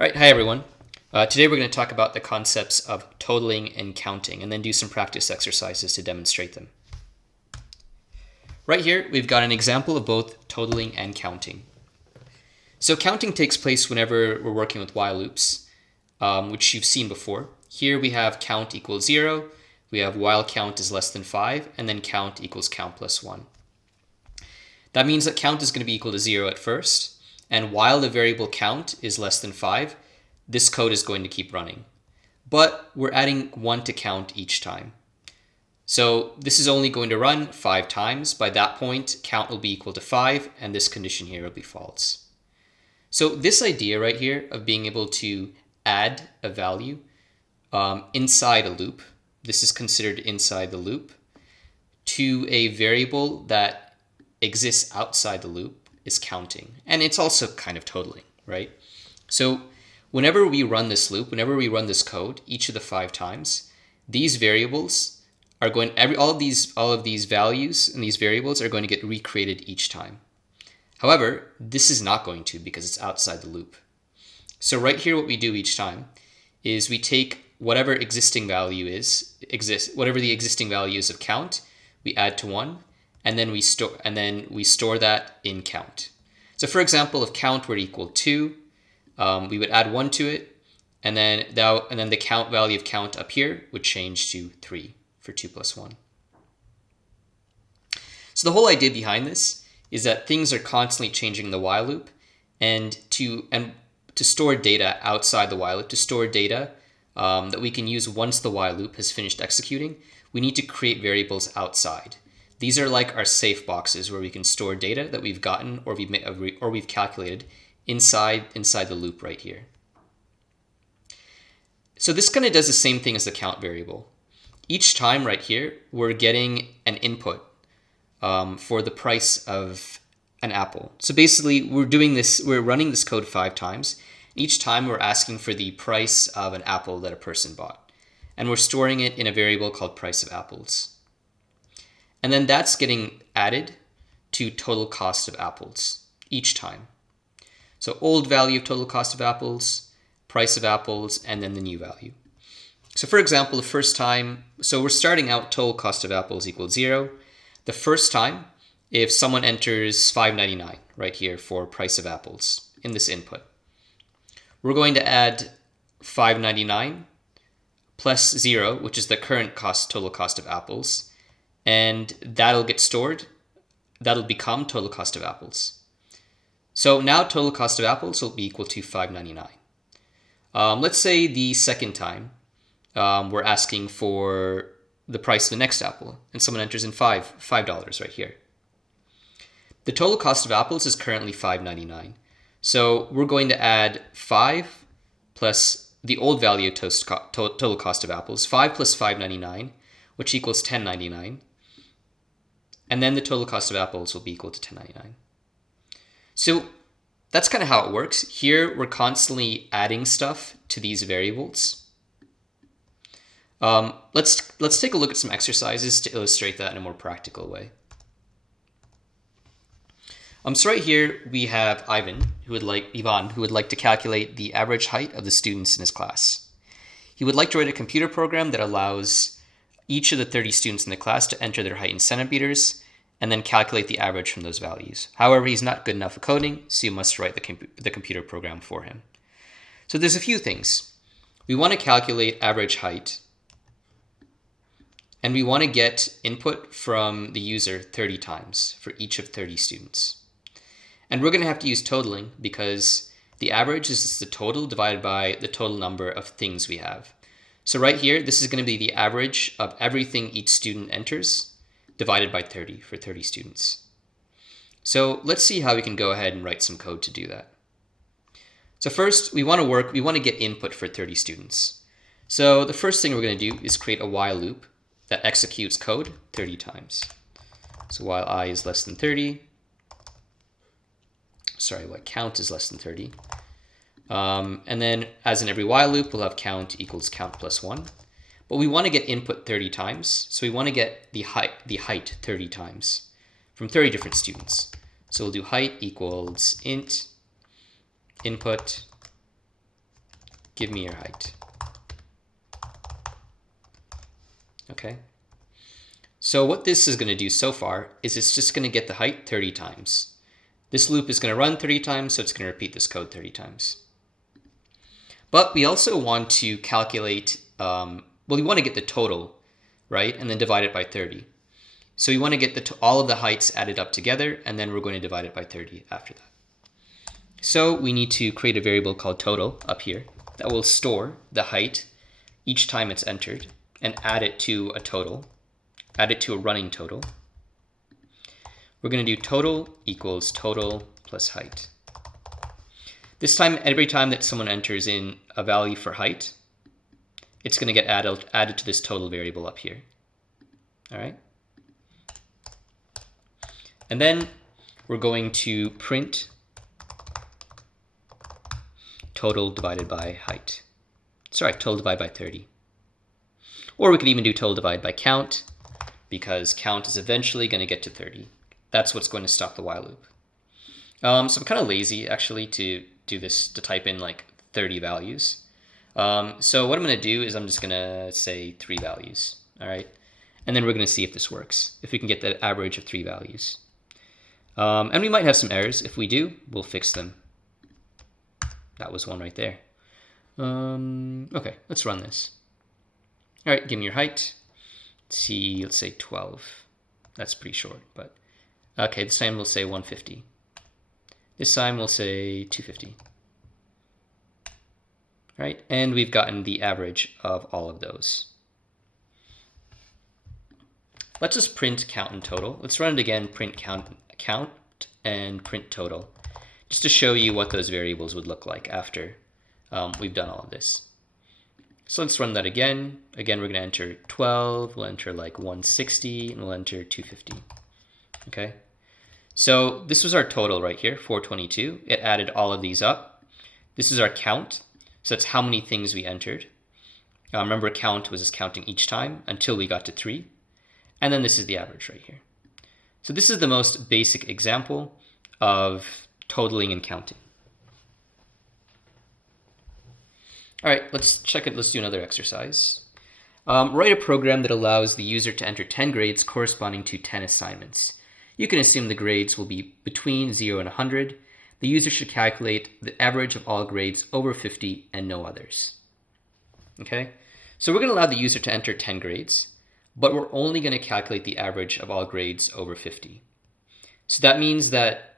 All right, hi everyone. Today we're going to talk about the concepts of totaling and counting and then do some practice exercises to demonstrate them. Right here, we've got an example of both totaling and counting. So counting takes place whenever we're working with while loops, which you've seen before. Here we have count equals 0, we have while count is less than 5, and then count equals count plus 1. That means that count is going to be equal to 0 at first, and while the variable count is less than 5, this code is going to keep running. But we're adding 1 to count each time. So this is only going to run 5 times. By that point, count will be equal to 5, and this condition here will be false. So this idea right here of being able to add a value inside a loop, this is considered inside the loop, to a variable that exists outside the loop is counting. And it's also kind of totaling, right? So whenever we run this loop, whenever we run this code, each of the 5 times, these variables are going, all of these values and these variables are going to get recreated each time. However, this is not going to because it's outside the loop. So right here, what we do each time is we take whatever existing value whatever the existing value is of count, we add to 1, and then we store that in count. So for example, if count were to equal 2, we would add 1 to it, and then the count value of count up here would change to 3 for 2 plus 1. So the whole idea behind this is that things are constantly changing in the while loop, and to store data outside the while loop, to store data that we can use once the while loop has finished executing, we need to create variables outside. These are like our safe boxes where we can store data that we've gotten or we've calculated inside the loop right here. So this kind of does the same thing as the count variable. Each time right here, we're getting an input for the price of an apple. So basically, we're running this code 5 times. Each time we're asking for the price of an apple that a person bought. And we're storing it in a variable called price of apples. And then that's getting added to total cost of apples each time. So old value of total cost of apples, price of apples, and then the new value. So for example, the first time, so we're starting out total cost of apples equals 0. The first time, if someone enters $5.99 right here for price of apples in this input, we're going to add $5.99 plus 0, which is the current total cost of apples, and that'll get stored. That'll become total cost of apples. So now total cost of apples will be equal to $5.99. Let's say the second time we're asking for the price of the next apple, and someone enters in $5 right here. The total cost of apples is currently $5.99. So we're going to add 5 plus the old value of total cost of apples, 5 plus $5.99, which equals $10.99. And then the total cost of apples will be equal to $10.99. So that's kind of how it works. Here, we're constantly adding stuff to these variables. Let's take a look at some exercises to illustrate that in a more practical way. So right here, we have Ivan, who would like to calculate the average height of the students in his class. He would like to write a computer program that allows each of the 30 students in the class to enter their height in centimeters and then calculate the average from those values. However, he's not good enough at coding, so you must write the computer program for him. So there's a few things. We want to calculate average height, and we want to get input from the user 30 times for each of 30 students. And we're going to have to use totaling because the average is just the total divided by the total number of things we have. So right here, this is going to be the average of everything each student enters divided by 30 for 30 students. So let's see how we can go ahead and write some code to do that. So first, we want to get input for 30 students. So the first thing we're going to do is create a while loop that executes code 30 times. So while I is less than 30, while count is less than 30. And then as in every while loop, we'll have count equals count plus 1. But we want to get input 30 times. So we want to get the height 30 times from 30 different students. So we'll do height equals int input give me your height. Okay. So what this is going to do so far is it's just going to get the height 30 times. This loop is going to run 30 times, so it's going to repeat this code 30 times. But we also want to calculate, well, we want to get the total, right? And then divide it by 30. So we want to get all of the heights added up together, and then we're going to divide it by 30 after that. So we need to create a variable called total up here that will store the height each time it's entered and add it to a total, add it to a running total. We're going to do total equals total plus height. This time, every time that someone enters in a value for height, it's going to get added to this total variable up here. All right. And then we're going to print total divided by height. Sorry, total divided by 30. Or we could even do total divided by count, because count is eventually going to get to 30. That's what's going to stop the while loop. So I'm kind of lazy, actually, to do this, to type in like 30 values. So what I'm going to do is I'm just going to say 3 values. All right. And then we're going to see if this works, if we can get the average of 3 values. And we might have some errors. If we do, we'll fix them. That was one right there. Okay, let's run this. All right, give me your height. Let's see, let's say 12. That's pretty short, but okay, this time we'll say 150. This time we'll say 250. All right, and we've gotten the average of all of those. Let's just print count and total. Let's run it again, print count and print total, just to show you what those variables would look like after we've done all of this. So let's run that again. Again, we're going to enter 12, we'll enter like 160, and we'll enter 250. Okay, so this was our total right here, 422. It added all of these up. This is our count, so that's how many things we entered. Remember, count was just counting each time until we got to 3. And then this is the average right here. So this is the most basic example of totaling and counting. All right, let's check it. Let's do another exercise. Write a program that allows the user to enter 10 grades corresponding to 10 assignments. You can assume the grades will be between 0 and 100. The user should calculate the average of all grades over 50 and no others. Okay, so we're going to allow the user to enter 10 grades, but we're only going to calculate the average of all grades over 50. So that means that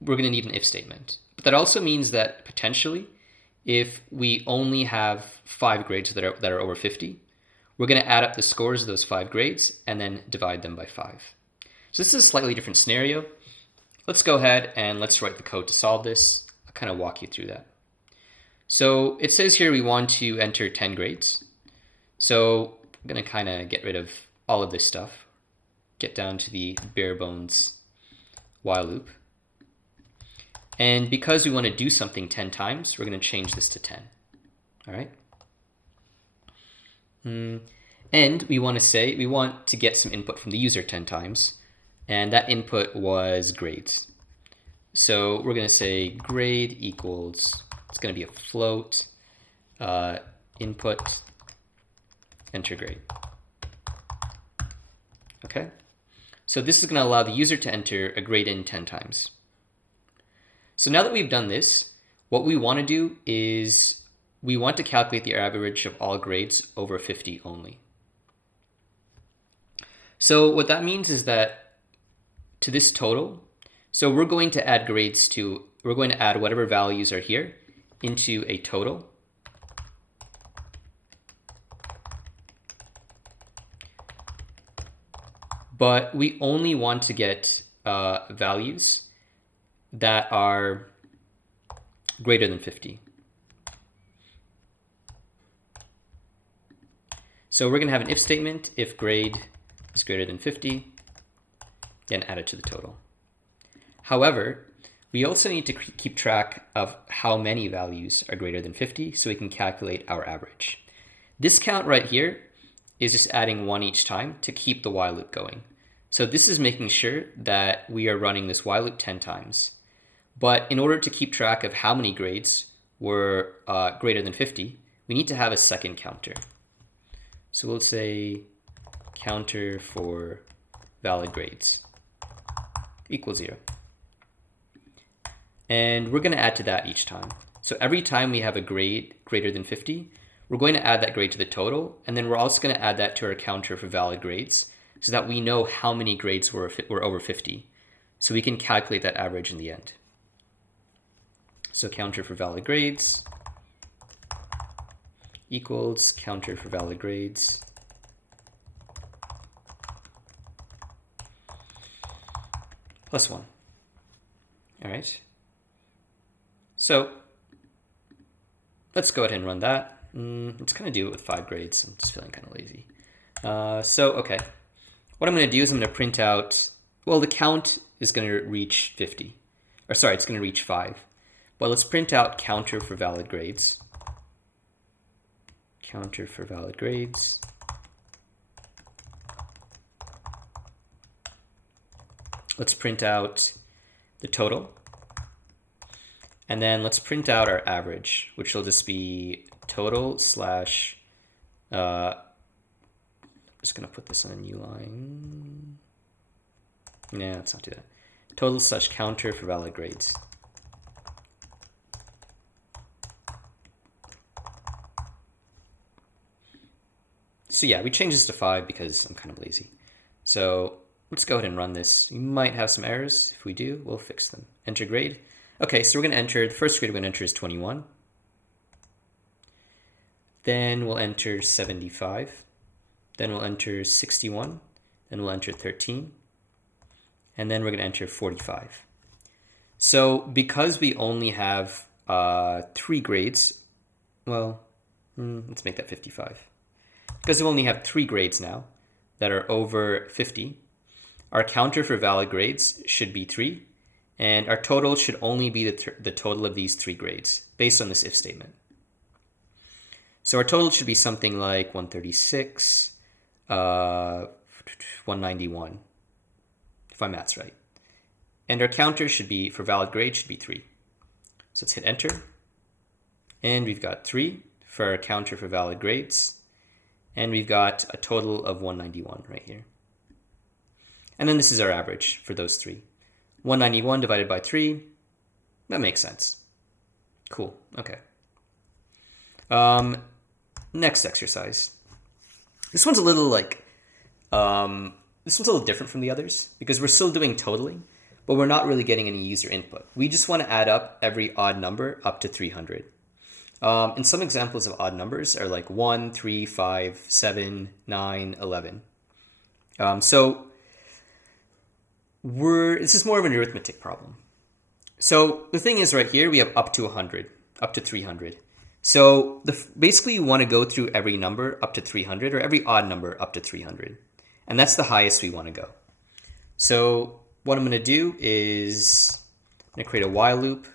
we're going to need an if statement. But that also means that potentially, if we only have 5 grades that are over 50, we're going to add up the scores of those 5 grades and then divide them by 5. So this is a slightly different scenario. Let's go ahead and let's write the code to solve this. I'll kind of walk you through that. So it says here we want to enter 10 grades. So I'm going to kind of get rid of all of this stuff, get down to the bare bones while loop. And because we want to do something 10 times, we're going to change this to 10. All right. And we want to get some input from the user 10 times. And that input was grades. So we're going to say grade equals, it's going to be a float, input, enter grade. Okay. So this is going to allow the user to enter a grade in 10 times. So now that we've done this, what we want to do is we want to calculate the average of all grades over 50 only. So what that means is that to this total, so we're going to add we're going to add whatever values are here into a total. But we only want to get values that are greater than 50. So we're going to have an if statement. If grade is greater than 50, then add it to the total. However, we also need to keep track of how many values are greater than 50 so we can calculate our average. This count right here is just adding 1 each time to keep the while loop going. So this is making sure that we are running this while loop 10 times. But in order to keep track of how many grades were greater than 50, we need to have a second counter. So we'll say counter for valid grades equals 0. And we're going to add to that each time. So every time we have a grade greater than 50, we're going to add that grade to the total, and then we're also going to add that to our counter for valid grades so that we know how many grades were over 50. So we can calculate that average in the end. So counter for valid grades equals counter for valid grades plus 1. All right. So let's go ahead and run that. Let's kind of do it with 5 grades. I'm just feeling kind of lazy. Okay. What I'm going to do is I'm going to print out, well, the count is going to reach 50. Or sorry, it's going to reach 5. But let's print out counter for valid grades. Counter for valid grades. Let's print out the total. And then let's print out our average, which will just be total slash, I'm just going to put this on a new line. Nah, let's not do that. Total slash counter for valid grades. So yeah, we changed this to 5 because I'm kind of lazy. So let's go ahead and run this. You might have some errors. If we do, we'll fix them. Enter grade. Okay, so we're going to enter, the first grade we're going to enter is 21. Then we'll enter 75. Then we'll enter 61. Then we'll enter 13. And then we're going to enter 45. So because we only have 3 grades, well, let's make that 55. Because we only have 3 grades now that are over 50, our counter for valid grades should be 3. And our total should only be the total of these 3 grades based on this if statement. So our total should be something like 136, 191, if my math's right. And our counter should be, for valid grade, should be 3. So let's hit enter. And we've got 3 for our counter for valid grades. And we've got a total of 191 right here. And then this is our average for those 3. 191 divided by 3, that makes sense. Cool, okay. Next exercise. This one's a little different from the others because we're still doing totaling, but we're not really getting any user input. We just want to add up every odd number up to 300. And some examples of odd numbers are like 1, 3, 5, 7, 9, 11. This is more of an arithmetic problem. So the thing is right here, we have up to 100, up to 300. So basically you want to go through every number up to 300 or every odd number up to 300. And that's the highest we want to go. So what I'm going to do is I'm going to create a while loop.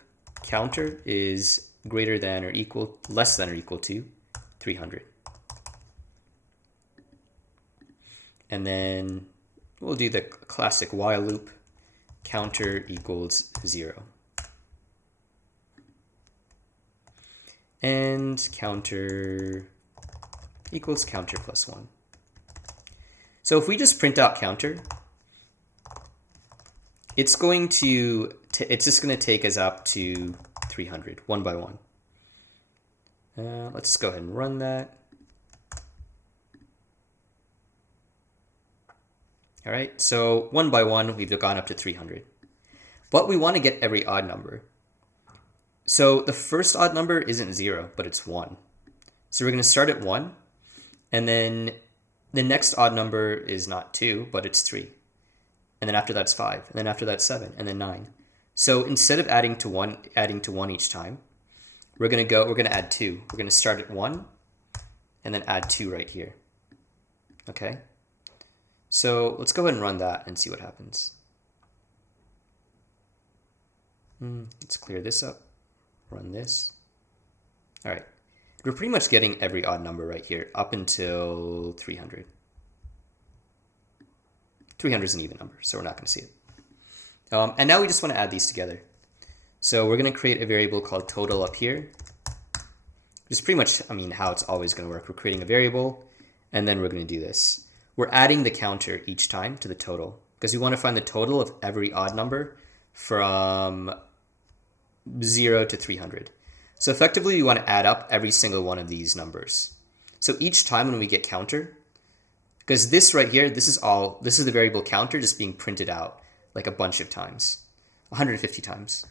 Counter is greater than or equal, less than or equal to 300. And then we'll do the classic while loop. Counter equals 0. And counter equals counter plus 1. So if we just print out counter, it's just going to take us up to 300, one by one. Let's go ahead and run that. All right, so one by one, we've gone up to 300. But we want to get every odd number. So the first odd number isn't 0, but it's 1. So we're going to start at 1, and then the next odd number is not 2, but it's 3. And then after that's 5, and then after that's 7, and then 9. So instead of adding to 1 each time, we're going to add 2. We're going to start at 1, and then add 2 right here. Okay? So let's go ahead and run that and see what happens. Let's clear this up. Run this. All right. We're pretty much getting every odd number right here up until 300. 300 is an even number, so we're not going to see it. And now we just want to add these together. So we're going to create a variable called total up here. which is pretty much, I mean, how it's always going to work. We're creating a variable, and then we're going to do this. We're adding the counter each time to the total, because we want to find the total of every odd number from 0 to 300. So effectively, we want to add up every single one of these numbers. So each time when we get counter, because this right here, this is the variable counter just being printed out like a bunch of times, 150 times.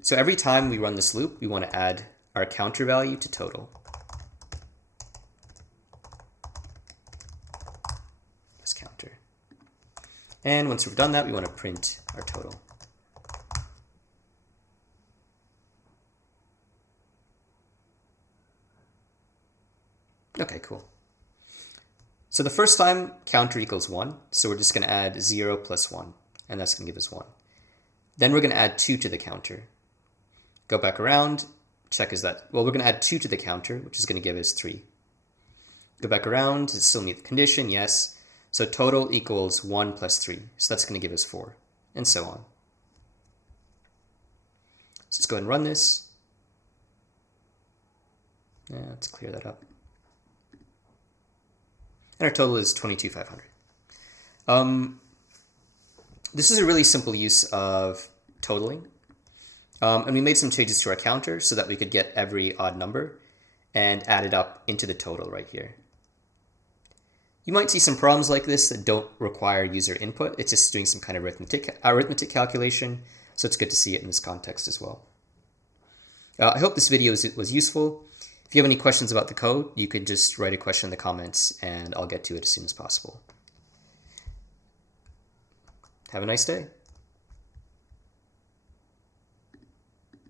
So every time we run this loop, we want to add our counter value to total. This counter. And once we've done that, we want to print our total. Okay, cool. So the first time counter equals 1, so we're just going to add 0 plus 1, and that's going to give us 1. Then we're going to add 2 to the counter. Go back around, check is that, well, we're going to add 2 to the counter, which is going to give us 3. Go back around, does it still meet the condition? Yes. So total equals 1 plus 3, so that's going to give us 4, and so on. So let's go ahead and run this. Yeah, let's clear that up. And our total is 22,500. This is a really simple use of totaling. And we made some changes to our counter so that we could get every odd number and add it up into the total right here. You might see some problems like this that don't require user input. It's just doing some kind of arithmetic calculation, so it's good to see it in this context as well. I hope this video was useful. If you have any questions about the code, you could just write a question in the comments and I'll get to it as soon as possible. Have a nice day.